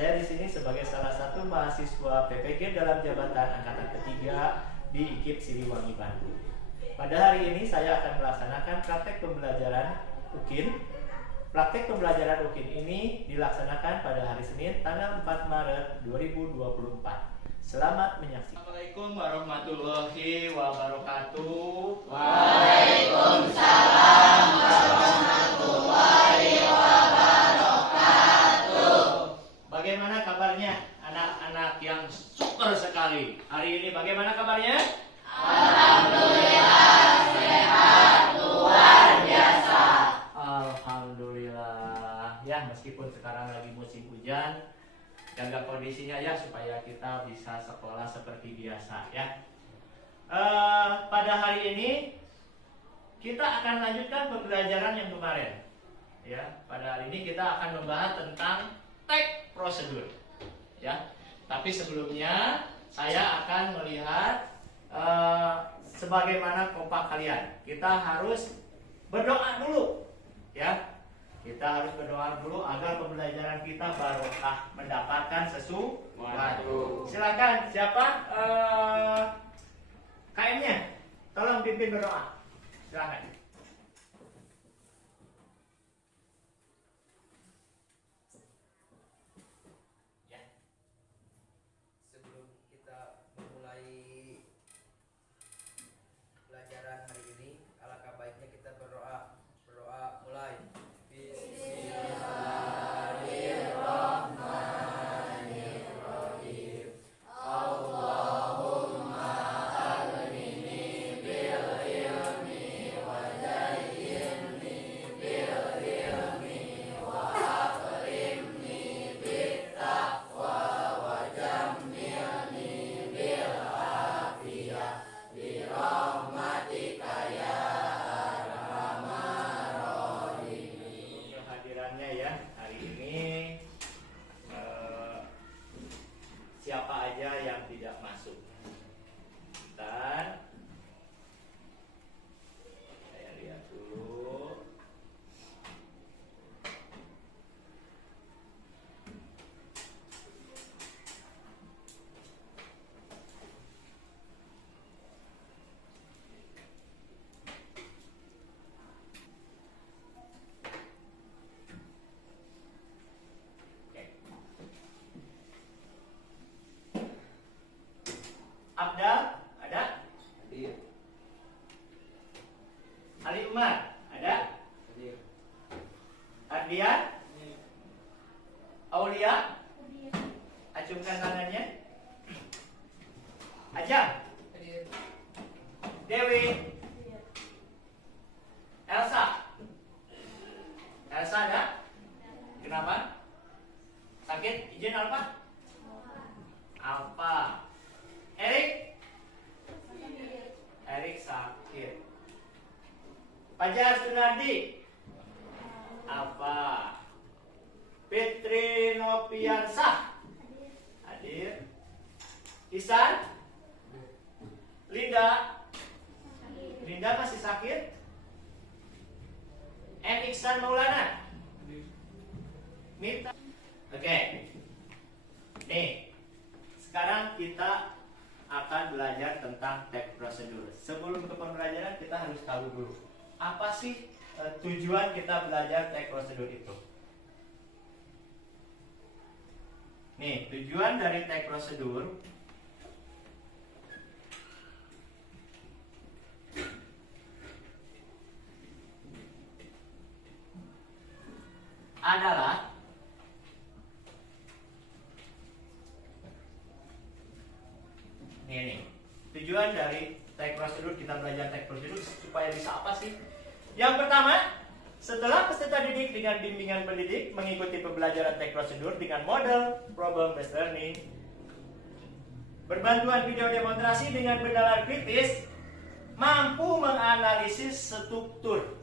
Saya di sini sebagai salah satu mahasiswa PPG dalam jabatan angkatan ketiga di IKIP Siliwangi Bandung. Pada hari ini saya akan melaksanakan praktek pembelajaran UKIN. Praktek pembelajaran UKIN ini dilaksanakan pada hari Senin tanggal 4 Maret 2024. Selamat menyaksikan. Assalamualaikum warahmatullahi wabarakatuh. Waalaikumsalam warahmatullahi wabarakatuh. Bagaimana kabarnya anak-anak yang super sekali? Hari ini bagaimana kabarnya? Alhamdulillah sehat luar biasa. Alhamdulillah. Ya, meskipun sekarang lagi musim hujan, jaga kondisinya ya supaya kita bisa sekolah seperti biasa ya. Pada hari ini kita akan lanjutkan pembelajaran yang kemarin. Ya, pada hari ini kita akan membahas tentang tag prosedur. Ya, tapi sebelumnya saya akan melihat sebagaimana kompak kalian. Kita harus berdoa dulu, ya. Kita harus berdoa dulu agar pembelajaran kita barokah, mendapatkan sesuatu. Silakan, siapa KM-nya? Tolong pimpin berdoa. Silakan. Ya. Sebelum kita memulai pelajaran hari ini, alangkah baiknya kita berdoa. Berdoa mulai. Bismillahirrahmanirrahim. Allahumma aghnini bil ilmi wa zayyinni bil ilmi wa akrimni bit taqwa wa jammilni bil afiyah bi rahmatika ya arhamar rahimin. Kehadirannya ya hari ini, siapa aja yang tidak masuk? Bentar, saya lihat dulu. Abdal ada? Hadir. Ali Umar ada? Hadir. Ardian? Aulia? Acungkan tangannya. Ajam? Hadir. Dewi? Elsa? Elsa ada? Kenapa? Sakit? Izin apa? Apa? Erik? Erik sakit. Fajar Sunardi? Apa? Fitri Nopiansah? Hadir. Isan? Linda? Linda masih sakit? Iksan Maulana? Mita? Oke. Nih, sekarang kita akan belajar tentang tag prosedur. Sebelum ke pembelajaran kita harus tahu dulu apa sih tujuan kita belajar tag prosedur itu. Nih, tujuan dari tag prosedur adalah nih, tujuan dari tag prosedur, kita belajar tag prosedur supaya bisa apa sih? Yang pertama, setelah peserta didik dengan bimbingan pendidik mengikuti pembelajaran tag prosedur dengan model problem based learning, berbantuan video demonstrasi dengan pendalar kritis, mampu menganalisis struktur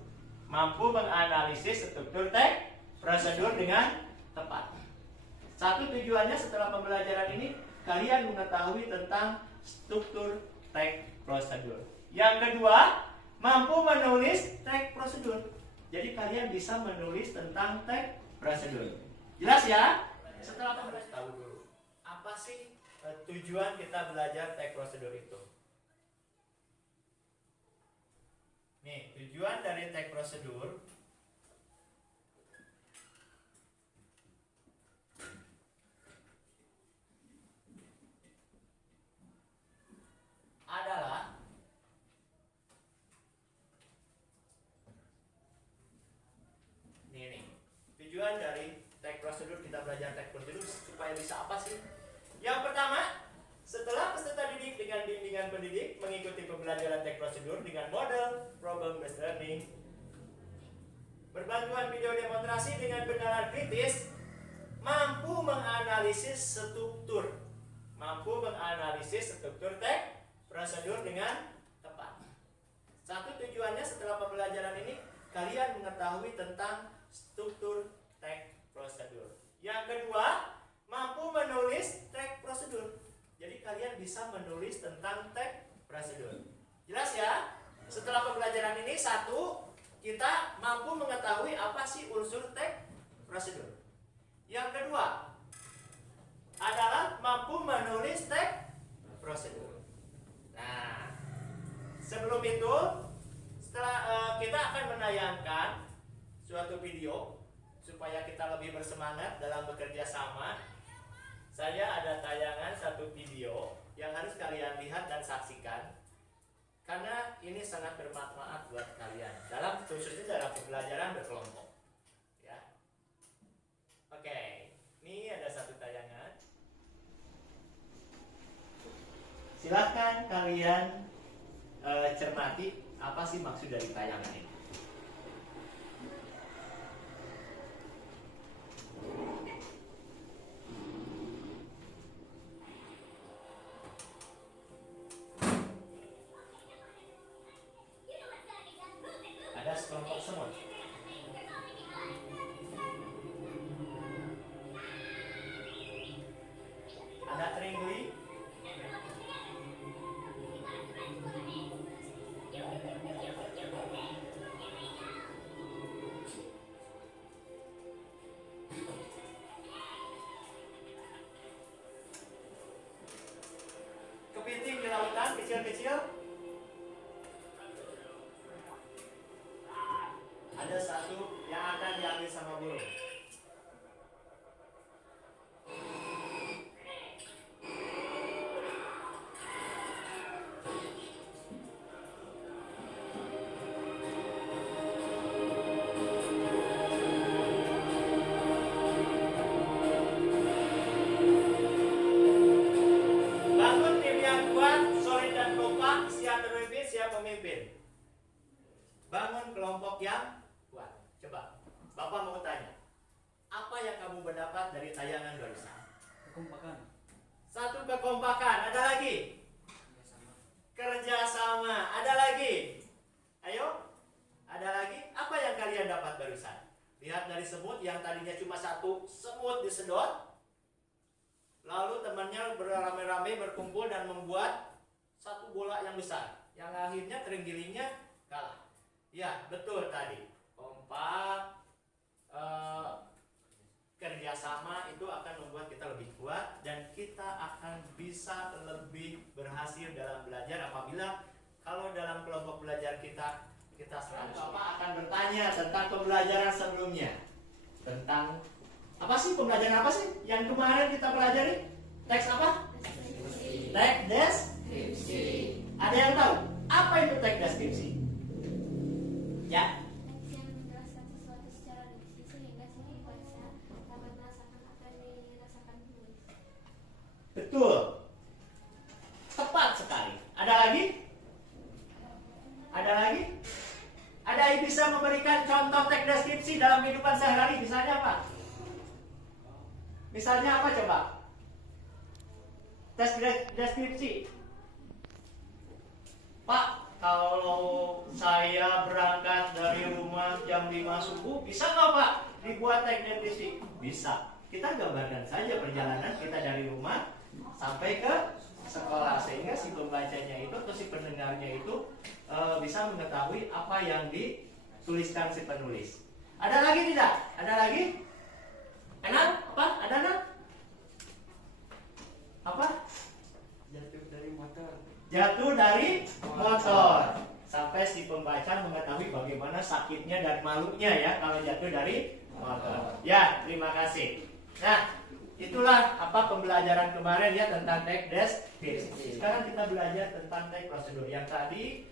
tag prosedur dengan tepat. Satu tujuannya setelah pembelajaran ini kalian mengetahui tentang struktur tag prosedur. Yang kedua, mampu menulis tag prosedur. Jadi kalian bisa menulis tentang tag prosedur. Jelas ya? Setelah harus tahu dulu apa sih tujuan kita belajar tag prosedur itu. Nih, tujuan dari tag prosedur adalah nih. Tujuan dari tag prosedur, kita belajar tag prosedur supaya bisa apa sih? Yang pertama, setelah peserta didik dengan bimbingan pendidik mengikuti pembelajaran tag prosedur dengan model problem based learning, berbantuan video demonstrasi dengan benaran kritis, mampu menganalisis struktur tag prosedur dengan tepat. Satu tujuannya setelah pembelajaran ini kalian mengetahui tentang struktur tag prosedur. Yang kedua, mampu menulis tag prosedur. Jadi kalian bisa menulis tentang tag prosedur. Jelas ya? Setelah pembelajaran ini, satu, kita mampu mengetahui apa sih unsur tag prosedur. Yang kedua adalah mampu menulis tag prosedur. Nah, sebelum itu, setelah kita akan menayangkan suatu video supaya kita lebih bersemangat dalam bekerja sama. Saya ada tayangan satu video yang harus kalian lihat dan saksikan, karena ini sangat bermanfaat buat kalian dalam khususnya dalam pembelajaran berkelompok. Ya, oke, ini ada satu tayangan. Silahkan kalian cermati apa sih maksud dari tayangan ini. Ada sekelompok semut. Ada teringguli. Kepiting di lautan kecil-kecil. Ada satu yang akan diambil sama burung. Bangun tim yang kuat, solid dan kompak, siap terpimpin, siap memimpin. Bangun kelompok yang kuat. Coba, Bapak mau tanya, apa yang kamu mendapat dari tayangan barusan? Kekompakan. Satu, kekompakan. Ada lagi? Kerjasama. Ada lagi? Ayo, ada lagi? Apa yang kalian dapat barusan? Lihat dari semut yang tadinya cuma satu semut disedot, lalu temannya beramai-ramai berkumpul dan membuat satu bola yang besar, yang akhirnya teringgilingnya kalah. Ya, betul tadi. Kompak, kerjasama itu akan membuat kita lebih kuat dan kita akan bisa lebih berhasil dalam belajar apabila kalau dalam kelompok belajar kita selalu. Bapak akan bertanya tentang pembelajaran sebelumnya. Tentang apa sih pembelajaran apa sih yang kemarin kita pelajari? Teks apa? Teks deskripsi. Ada yang tahu apa itu teks deskripsi? Ya. Teks yang menjelaskan sesuatu secara diksi sehingga si pembaca dapat merasakan apa yang dirasakan penulis. Betul. Tepat sekali. Ada lagi? Ada lagi? Ada yang bisa memberikan contoh teks deskripsi dalam kehidupan sehari-hari? Misalnya apa? Misalnya apa coba? Teks deskripsi. Pak, kalau saya berangkat dari rumah jam 5 subuh, bisa nggak Pak dibuat teks deskripsi? Bisa. Kita gambarkan saja perjalanan kita dari rumah sampai ke sekolah, sehingga si pembacanya itu atau si pendengarnya itu bisa mengetahui apa yang dituliskan si penulis. Ada lagi tidak? Ada lagi? Enak? Apa? Ada nak? malunya ya kalau jatuh dari motor. Ya, terima kasih. Nah, itulah apa pembelajaran kemarin ya tentang take destination. Sekarang kita belajar tentang take prosedur. Yang tadi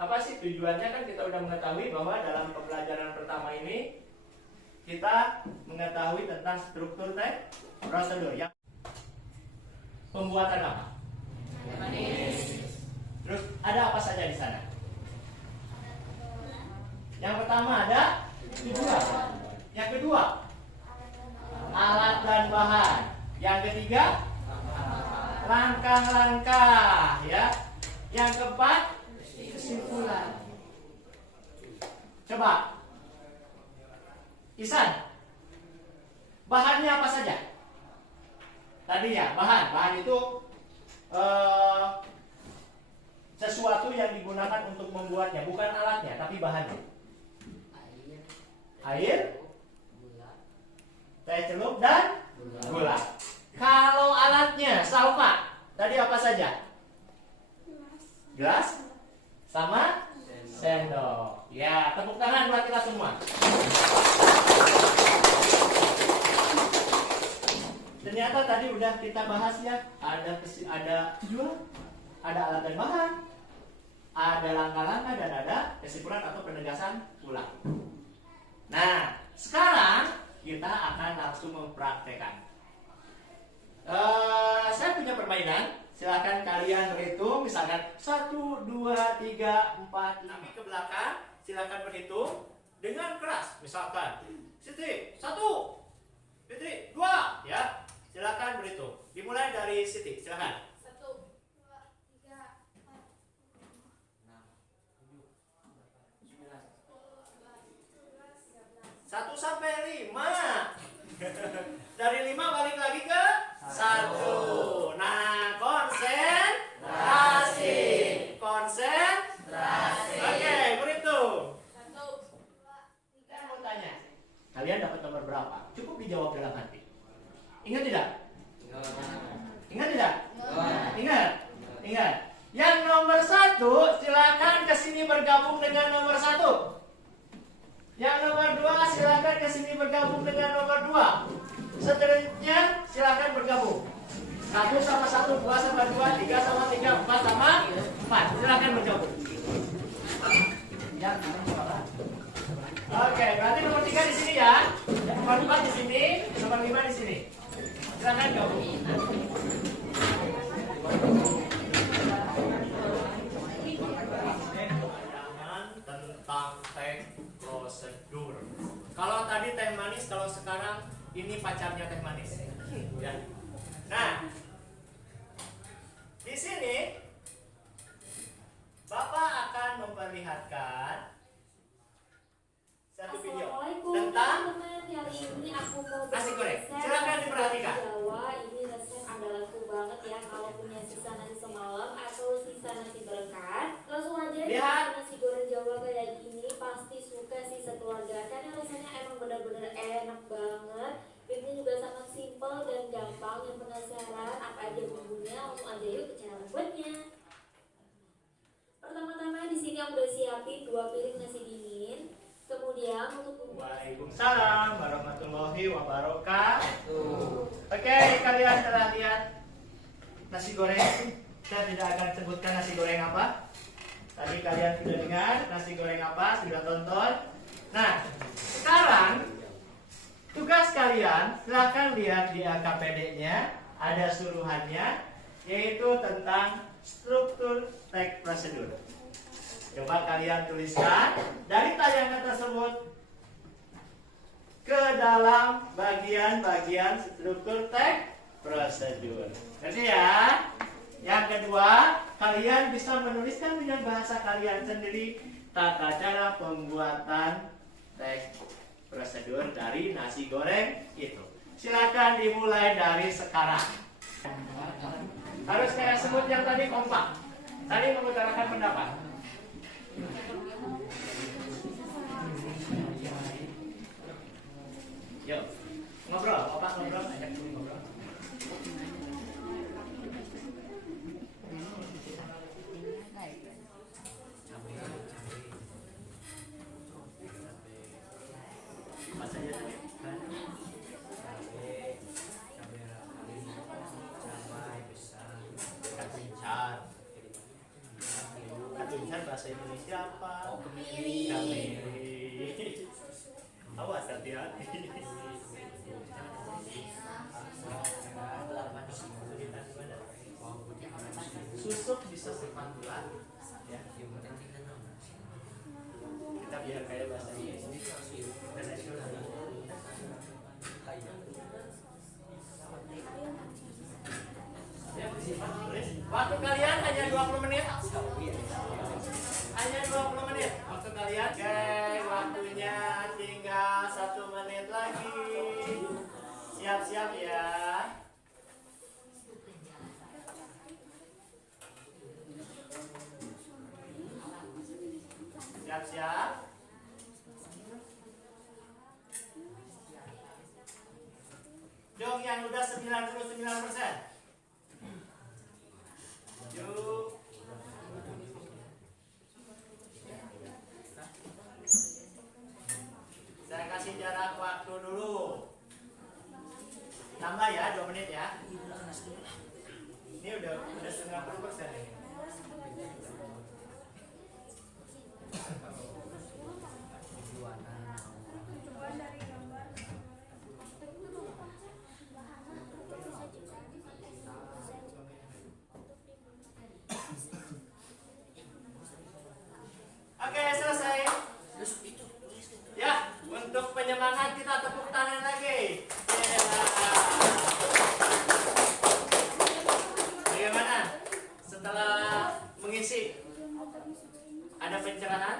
apa sih tujuannya, kan kita udah mengetahui bahwa dalam pembelajaran pertama ini kita mengetahui tentang struktur take prosedur. Yang pembuatan apa? Terus ada apa saja di sana? Yang pertama ada tujuan. Yang kedua alat dan bahan. Yang ketiga langkah-langkah ya. Yang keempat kesimpulan. Coba Isan, bahannya apa saja? Tadi ya, bahan itu sesuatu yang digunakan untuk membuatnya, bukan alatnya, tapi bahannya. Air, teh celup dan gula. Kalau alatnya, Salma, tadi apa saja? Gelas sama sendok. Ya, tepuk tangan buat kita semua. Ternyata tadi udah kita bahas ya, ada tujuan, ada alat dan bahan, ada langkah-langkah, dan ada kesimpulan atau penegasan ulang. Nah, sekarang kita akan langsung mempraktekkan. Saya punya permainan. Silakan kalian berhitung, misalkan 1, 2, 3, 4, 5 ke belakang. Silakan berhitung dengan keras. Misalkan Siti 1, Fitri 2, ya. Silakan berhitung. Dimulai dari Siti, silakan. 1, 2, 3, 4, 1 sampai 5. Dari 5 balik lagi ke 1. Nah, konsentrasi. Oke, berhitung. 1, 2, 3. Saya mau tanya, kalian dapat nomor berapa? Cukup dijawab dalam hati. Ingat tidak? Ingat tidak? Ingat. Yang nomor 1 silakan kesini bergabung dengan nomor 1. Yang nomor 2 silakan kesini bergabung dengan nomor 2. Seterusnya silakan bergabung. 1 sama 1, 2 sama 2, 3 sama 3, 4 sama 4. Silakan bergabung. Oke, berarti nomor 3 di sini ya. Nomor 4 di sini, nomor 5 di sini. Silakan gabung. Tentang teh prosedur. Kalau tadi teh manis, kalau sekarang ini pacarnya teh manis. Ya. Nah, di sini Bapak akan memperlihatkan satu video Assalamualaikum tentang teman-teman. Hari ini aku mau nasi goreng. beresep Silakan diperhatikan. Jawa. Ini resep andalanku banget ya. Kalau punya sisa nasi semalam atau sisa nasi berkat, langsung aja Lihat. bikin nasi goreng Jawa kayak gini. Pasti suka sih sekeluarga. Karena rasanya emang benar-benar enak banget. Bikinnya juga sangat simpel dan gampang. Yang penasaran apa aja bumbunya, langsung aja yuk ke cara buatnya. Pertama-tama di sini aku udah siapin 2 piring nasi dingin. Kemudian untuk bumbu. Waalaikumsalam warahmatullahi wabarakatuh. Oke, kalian telah lihat nasi goreng. Saya tidak akan sebutkan nasi goreng apa. Tadi kalian sudah dengar nasi goreng apa, sudah tonton. Nah, sekarang tugas kalian silahkan lihat di AKPD-nya, ada suruhannya, yaitu tentang struktur teks prosedur. Coba kalian tuliskan dari tayangan tersebut ke dalam bagian-bagian struktur teks prosedur. Ngerti ya? Yang kedua, kalian bisa menuliskan dengan bahasa kalian sendiri tata cara pembuatan teks prosedur dari nasi goreng itu. Silakan dimulai dari sekarang. Harus kayak semut yang tadi kompak. Tadi mengutarakan pendapat. Yuk, ngobrol, Bapak ngobrol, ajak dulu ngobrol. siapa? Kemiri. Kemiri. Awas hati-hati. Susuk bisa sepatulan ya. Kita biar kayak bahasa Inggris. Waktu kalian hanya 20 menit. Hanya 20 menit waktu kalian. Oke, waktunya tinggal 1 menit lagi. Siap-siap ya. Siap-siap. Jong yang udah 99%. Yuk. Saya kasih jarak waktu dulu. Tambah ya 2 menit ya. Ini udah 90% ini. Oke, selesai. Ya, untuk penyemangat kita tepuk tangan lagi. Bagaimana? Setelah mengisi, ada pencerahan?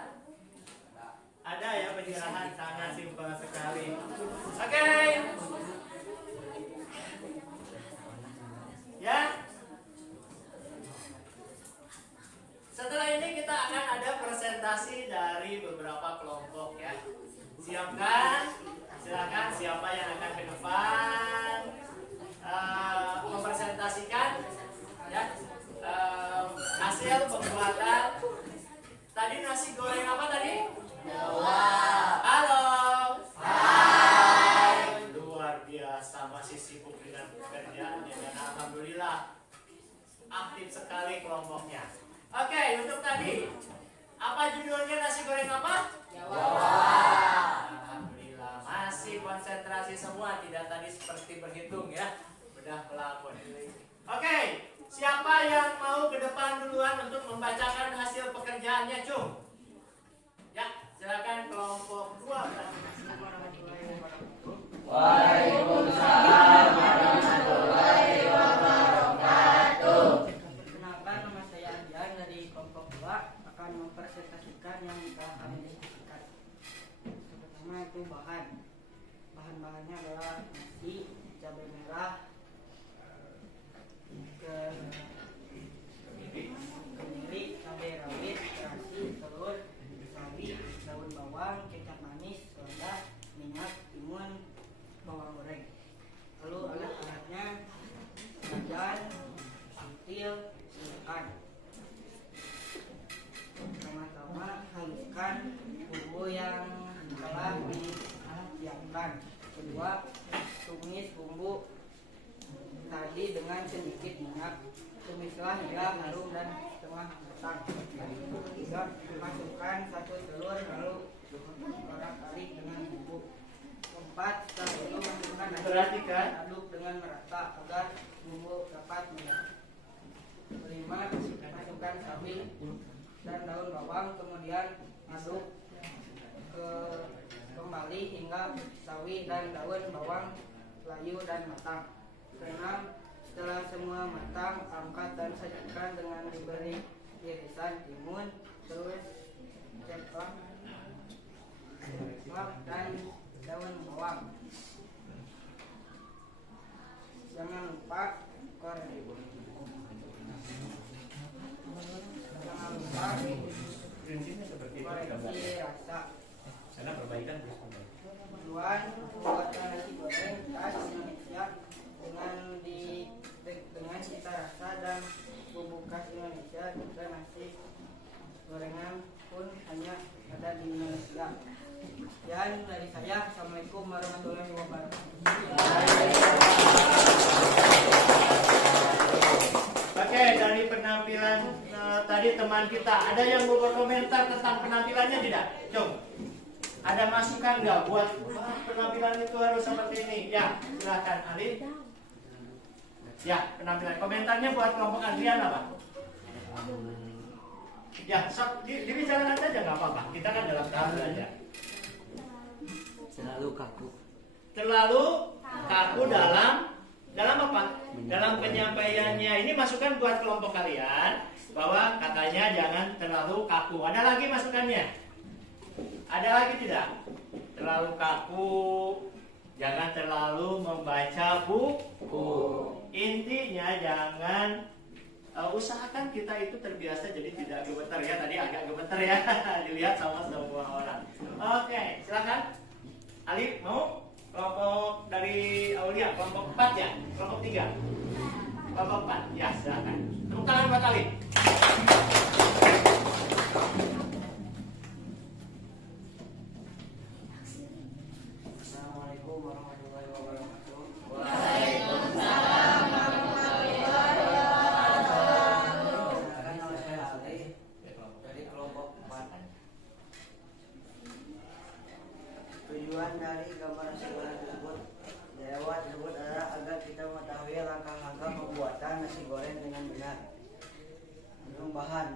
Ada ya pencerahan, sangat simpel sekali. Oke. Ya. Setelah ini kita akan ada presentasi dari beberapa kelompok ya. Siapkan, silakan siapa yang akan ke depan mempresentasikan ya hasil pembuatan. Tadi nasi goreng apa tadi? Halo. Hai. Luar biasa, masih sibuk dengan pekerjaannya dan alhamdulillah aktif sekali kelompoknya. Oke, untuk tadi apa judulnya nasi goreng apa? Alhamdulillah masih konsentrasi semua, tidak tadi seperti berhitung ya, bedah pelakon. Oke, siapa yang mau ke depan duluan untuk membacakan hasil pekerjaannya, Cung? Ya, silakan kelompok 2. Waalaikumsalam warahmatullahi wabarakatuh. Perkenalkan, nama saya Andian dari kelompok 2 akan mempresentasikan yang telah kami diskusikan. Pertama itu bahan-bahannya adalah nasi, cabai merah, kemiri, cabai rawit, terasi, telur, sawi, daun bawang, kecap manis, soda, minyak, timun, bawang goreng. Lalu alat-alatnya wajan, sutil, silakan. Pertama-tama haluskan bumbu yang telah disiapkan. Kedua, tumis bumbu tadi dengan sedikit minyak. Tumislah hingga harum dan setengah matang. Ketiga, masukkan 1 telur lalu korak-kalik dengan bumbu. Keempat, setelah itu masukkan nasi, aduk dengan merata agar bumbu dapat menyatu. Kelima, masukkan sawi dan daun bawang, kemudian aduk kembali hingga sawi dan daun bawang layu dan matang. Keenam, setelah semua matang, angkat dan sajikan dengan diberi irisan timun, terus cengkeh, dan daun bawang. Jangan lupa korek. Jangan lupa Prinsipnya seperti itu. koreksi rasa. Karena perbaikan Tujuan pembuatan nasi goreng khas Indonesia dengan cita rasa dan bumbu khas Indonesia, juga nasi gorengan pun hanya ada di Indonesia. Dan dari saya, Assalamualaikum warahmatullahi wabarakatuh. Oke, dari penampilan tadi teman kita, ada yang mau berkomentar tentang penampilannya tidak? Coba. Ada masukan nggak buat penampilan itu harus seperti ini? Ya, silakan Ali. Ya, penampilan. Komentarnya buat kelompok Adrian apa? Ya, dibicarakan saja nggak apa-apa. Kita kan dalam tahap belajar. Terlalu kaku. Terlalu kaku dalam apa? Dalam penyampaiannya. Ini masukan buat kelompok kalian bahwa katanya jangan terlalu kaku. Ada lagi masukannya? Ada lagi tidak? Terlalu kaku, jangan terlalu membaca buku. Intinya jangan usahakan kita itu terbiasa jadi tidak gemeter ya. Tadi agak gemeter ya. Dilihat sama semua orang. Oke, silakan. Alif mau? Kelompok dari Aulia, kelompok 4 ya? Kelompok 3? Kelompok 4, ya silakan. Tepuk tangan buat Alif. Assalamualaikum warahmatullahi wabarakatuh. Waalaikumsalam warahmatullahi wabarakatuh. Perkenalkan nama saya Ali dari kelompok 4. Tujuan dari gambar nasi goreng tersebut adalah agar kita mengetahui langkah-langkah pembuatan nasi goreng dengan benar. Untuk bahannya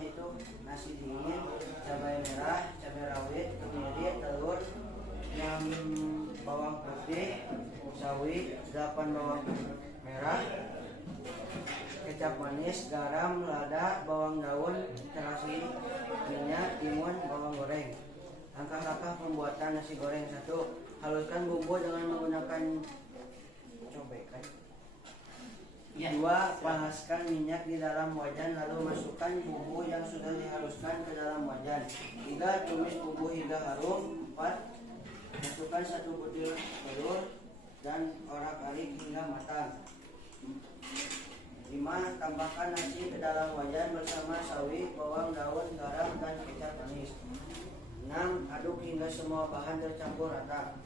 itu nasi dingin, cabai merah, cabai rawit, kemiri, telur, yang bawang putih, sawi, 8 bawang merah, kecap manis, garam, lada, bawang daun, terasi, minyak, timun, bawang goreng. Langkah-langkah pembuatan nasi goreng: 1. Haluskan bumbu dengan menggunakan cobekan. 2. Panaskan minyak di dalam wajan lalu masukkan bumbu yang sudah dihaluskan ke dalam wajan. 3. Tumis bumbu hingga harum. 4. Masukkan 1 butir telur dan orak-arik hingga matang. 5. Tambahkan nasi ke dalam wajan bersama sawi, bawang daun, garam, dan kecap manis. 6. Aduk hingga semua bahan tercampur rata.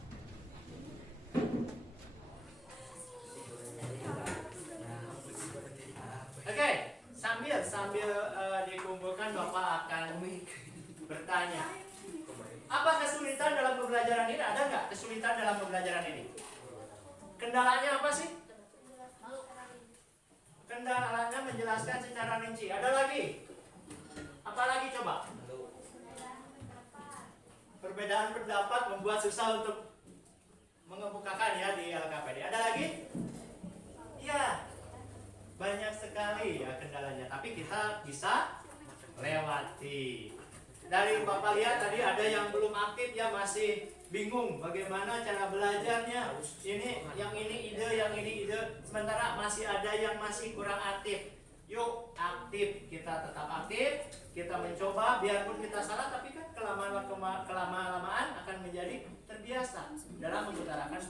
Oke, sambil dikumpulkan Bapak akan bertanya. Apa kesulitan dalam pembelajaran ini? Ada nggak kesulitan dalam pembelajaran ini? Kendalanya apa sih? Kendalanya menjelaskan secara rinci. Ada lagi? Apa lagi coba? Perbedaan pendapat membuat susah untuk mengemukakan ya di LKPD. Ada lagi? Ya, banyak sekali ya kendalanya. Tapi kita bisa lewati. Dari Bapak lihat tadi ada yang belum aktif ya, masih bingung bagaimana cara belajarnya. Ini yang ini ide. Sementara masih ada yang masih kurang aktif. Yuk aktif, kita tetap aktif, kita mencoba biarpun kita salah, tapi kan kelamaan akan menjadi terbiasa dalam mengutarakan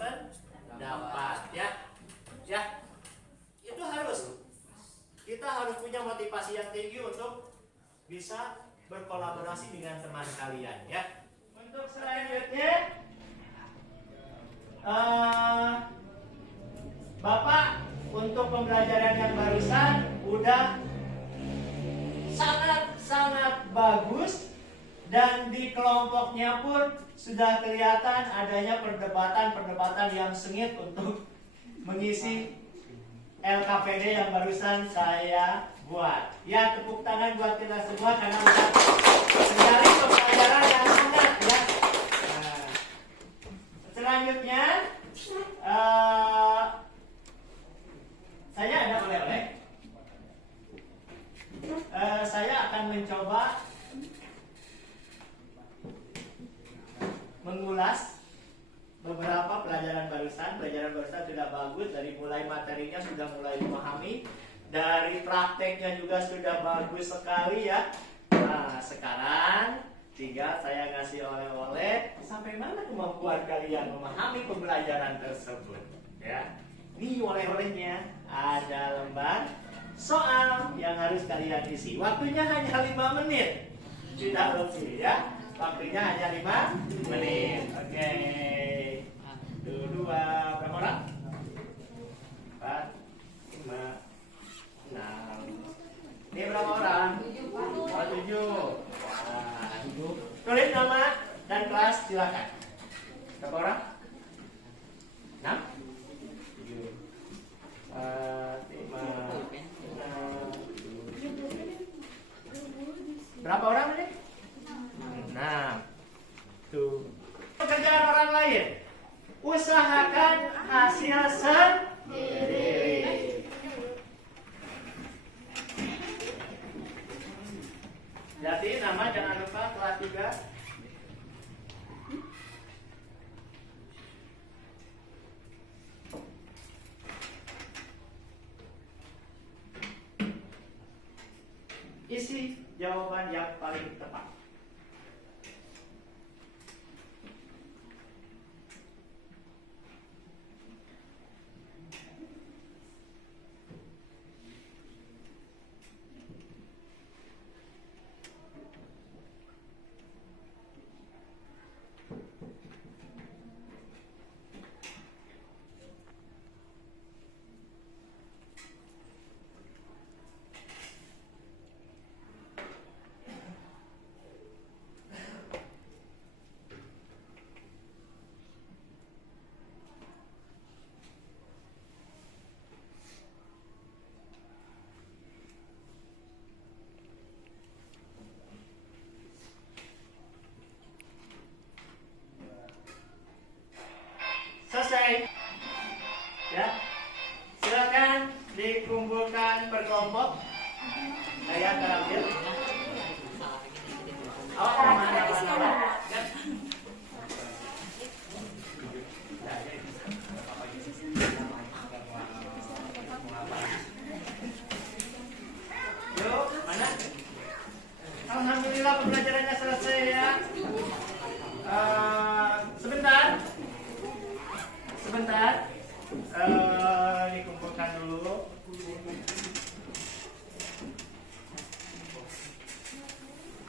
pendapat ya. Itu kita harus punya motivasi yang tinggi untuk bisa berkolaborasi dengan teman kalian ya. Untuk selanjutnya Bapak untuk pembelajaran yang barusan udah sangat bagus, dan di kelompoknya pun sudah kelihatan adanya perdebatan yang sengit untuk mengisi LKPD yang barusan saya buat. Ya, tepuk tangan buat kita semua karena udah menjalin pembelajaran yang hangat ya. Nah, selanjutnya saya ada oleh-oleh. Saya akan mencoba mengulas beberapa pelajaran barusan. Pelajaran barusan sudah bagus, dari mulai materinya sudah mulai memahami, dari prakteknya juga sudah bagus sekali ya. Nah, sekarang tinggal saya kasih oleh-oleh sampai mana kemampuan kalian memahami pembelajaran tersebut ya. Ini oleh-olehnya, ada lembar soal yang harus kalian isi. Waktunya hanya 5 menit. Tidak lebih ya. Waktunya hanya 5 menit. Oke. 2 berapa orang? 4 5 6 orang? 6? 7. 4, 5, 6. Berapa orang ini? 6. Tuh. Pekerjaan orang lain. Usahakan hasil sendiri. Jadi nama jangan lupa kelas 3. Isi jawaban yang paling tepat. Selesai. Ya. Silakan dikumpulkan per kelompok. Saya terakhir. Awak mana? Yuk, mana? Alhamdulillah pembelajarannya selesai ya. Sebentar, dikumpulkan dulu.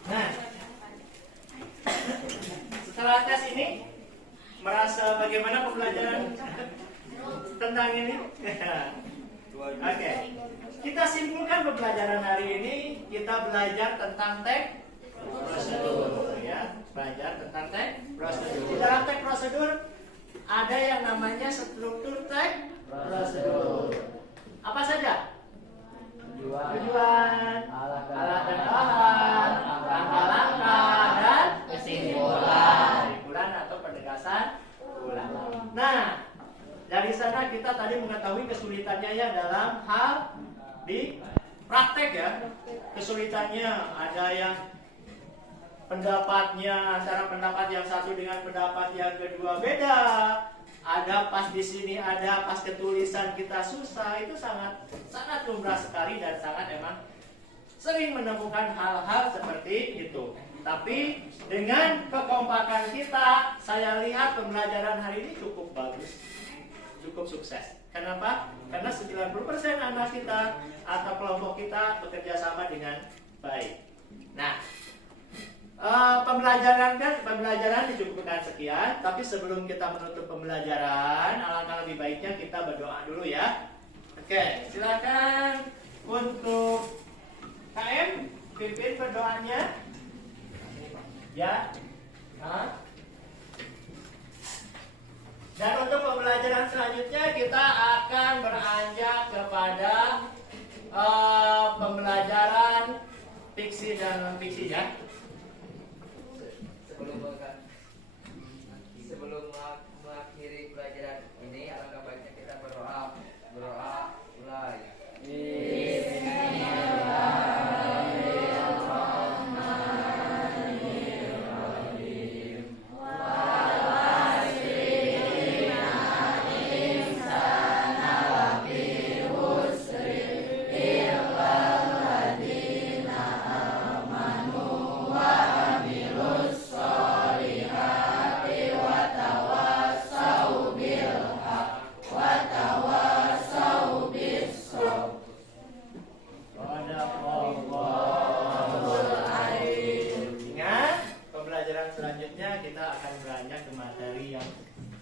Nah, setelah tes ini, merasa bagaimana pembelajaran tentang ini? Oke, kita simpulkan pembelajaran hari ini. Kita belajar tentang teks prosedur, ya, belajar tentang teks prosedur. Di dalam teks prosedur ada yang namanya struktur teks prosedur. Apa saja? Tujuan, alat dan bahan, langkah-langkah, dan kesimpulan atau penegasan ulang. Nah, dari sana kita tadi mengetahui kesulitannya ya dalam hal di praktek ya. Kesulitannya ada yang pendapatnya antara pendapat yang satu dengan pendapat yang kedua beda. Ada pas di sini, ada pas ketulisan kita susah. Itu sangat lumrah sekali dan sangat emang sering menemukan hal-hal seperti itu. Tapi dengan kekompakan kita, saya lihat pembelajaran hari ini cukup bagus, cukup sukses. Kenapa? Karena 90% anak kita atau kelompok kita bekerja sama dengan baik. Nah, pembelajaran dicukupkan sekian, tapi sebelum kita menutup pembelajaran, alangkah lebih baiknya kita berdoa dulu ya. Oke, silakan untuk KM pimpin berdoanya. Ya. Dan untuk pembelajaran selanjutnya kita akan beranjak kepada pembelajaran fiksi dan non fiksi ya. Sebelum mengakhiri pelajaran ini, alangkah baiknya kita berdoa mulai.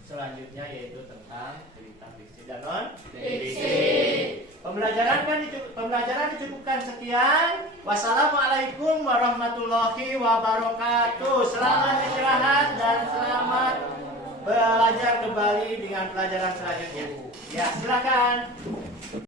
Selanjutnya yaitu tentang cerita fiksi dan non fiksi. Pembelajaran dicukupkan sekian. Wassalamualaikum warahmatullahi wabarakatuh. Selamat istirahat dan selamat belajar kembali dengan pelajaran selanjutnya. Ya, silakan.